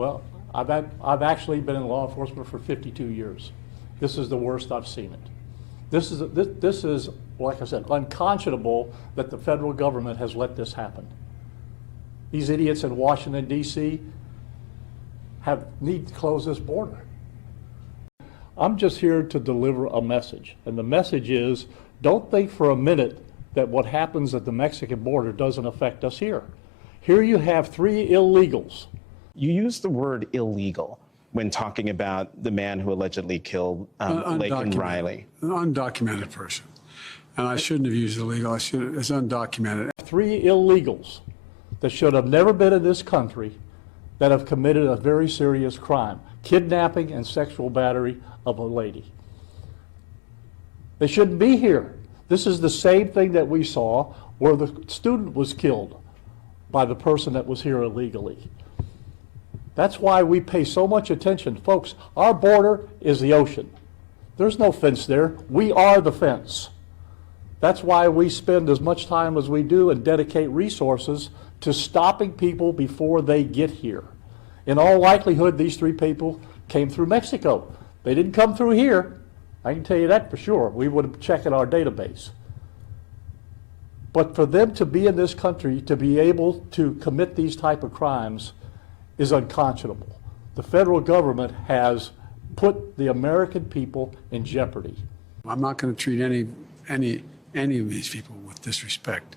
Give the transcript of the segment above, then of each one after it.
Well, I've actually been in law enforcement for 52 years. This is the worst I've seen it. This is, like I said, unconscionable that the federal government has let this happen. These idiots in Washington, D.C. need to close this border. I'm just here to deliver a message, and the message is, don't think for a minute that what happens at the Mexican border doesn't affect us here. Here you have 3 illegals. You use the word illegal when talking about the man who allegedly killed Laken Riley. An undocumented person. And I shouldn't have used illegal. It's undocumented. 3 illegals that should have never been in this country that have committed a very serious crime, kidnapping and sexual battery of a lady. They shouldn't be here. This is the same thing that we saw where the student was killed by the person that was here illegally. That's why we pay so much attention. Folks, our border is the ocean. There's no fence there. We are the fence. That's why we spend as much time as we do and dedicate resources to stopping people before they get here. In all likelihood, these 3 people came through Mexico. They didn't come through here. I can tell you that for sure. We would have checked in our database. But for them to be in this country, to be able to commit these type of crimes is unconscionable. The federal government has put the American people in jeopardy. I'm not going to treat any of these people with disrespect.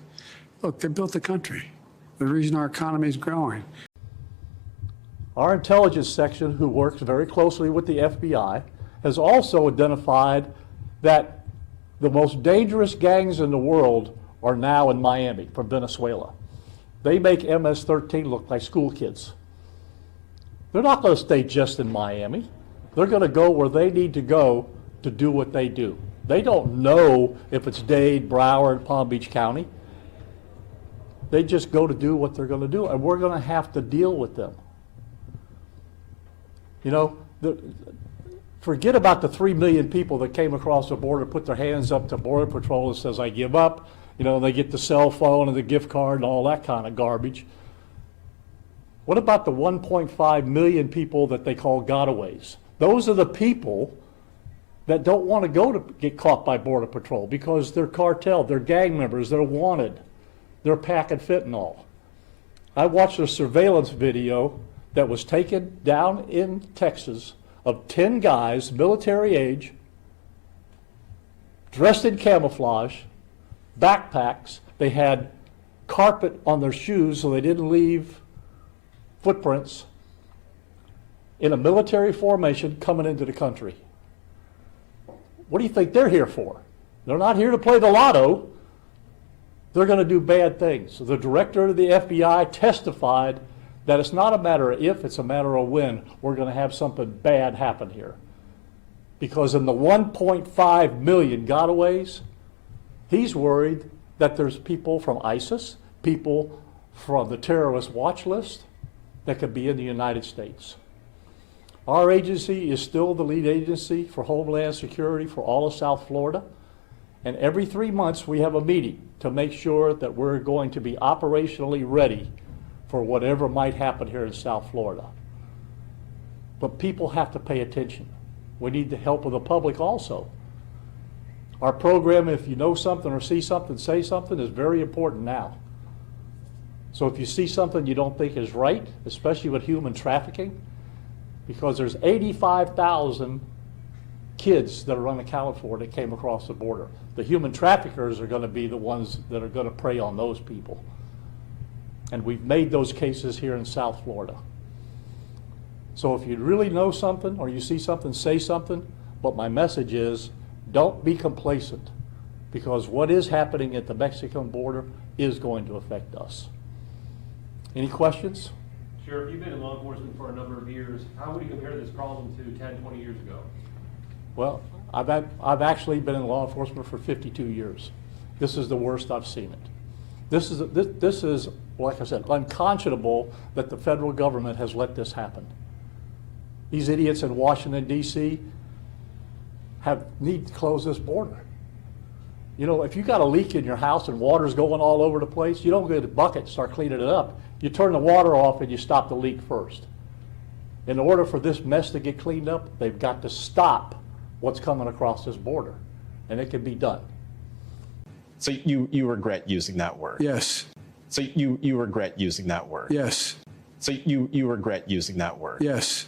Look, they built the country. The reason our economy is growing. Our intelligence section, who works very closely with the FBI, has also identified that the most dangerous gangs in the world are now in Miami from Venezuela. They make MS-13 look like school kids. They're not going to stay just in Miami. They're going to go where they need to go to do what they do. They don't know if it's Dade, Broward, Palm Beach County. They just go to do what they're going to do, and we're going to have to deal with them. You know, forget about the 3 million people that came across the border, put their hands up to Border Patrol and says, I give up. You know, they get the cell phone and the gift card and all that kind of garbage. What about the 1.5 million people that they call gotaways? Those are the people that don't want to go to get caught by Border Patrol because they're cartel, they're gang members, they're wanted, they're packing fentanyl. I watched a surveillance video that was taken down in Texas of 10 guys, military age, dressed in camouflage, backpacks. They had carpet on their shoes so they didn't leave footprints, in a military formation coming into the country. What do you think they're here for? They're not here to play the lotto. They're going to do bad things. So the director of the FBI testified that it's not a matter of if, it's a matter of when we're going to have something bad happen here. Because in the 1.5 million gotaways, he's worried that there's people from ISIS, people from the terrorist watch list that could be in the United States. Our agency is still the lead agency for Homeland Security for all of South Florida. And every 3 months we have a meeting to make sure that we're going to be operationally ready for whatever might happen here in South Florida. But people have to pay attention. We need the help of the public also. Our program, if you know something or see something, say something, is very important now. So if you see something you don't think is right, especially with human trafficking, because there's 85,000 kids that are unaccounted for that came across the border. The human traffickers are going to be the ones that are going to prey on those people. And we've made those cases here in South Florida. So if you really know something or you see something, say something. But my message is, don't be complacent, because what is happening at the Mexican border is going to affect us. Any questions? Sheriff, you've been in law enforcement for a number of years. How would you compare this problem to 10, 20 years ago? Well, I've actually been in law enforcement for 52 years. This is the worst I've seen it. This is, like I said, unconscionable that the federal government has let this happen. These idiots in Washington, D.C. need to close this border. You know, if you got a leak in your house and water's going all over the place, you don't get a bucket and start cleaning it up. You turn the water off and you stop the leak first. In order for this mess to get cleaned up, they've got to stop what's coming across this border, and it can be done. So you regret using that word? Yes. So you regret using that word? Yes. So you regret using that word? Yes.